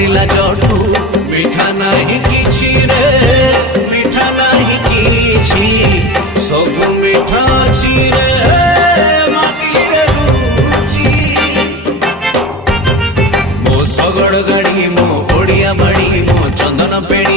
बाहरिला जठू मिठा नाही किछि रे मिठा नाही किछि सब मिठा अछि रे माटी रे लुचि मो सगड़ गाड़ी मो ओडिया बाड़ी मो चंदन पेड़ी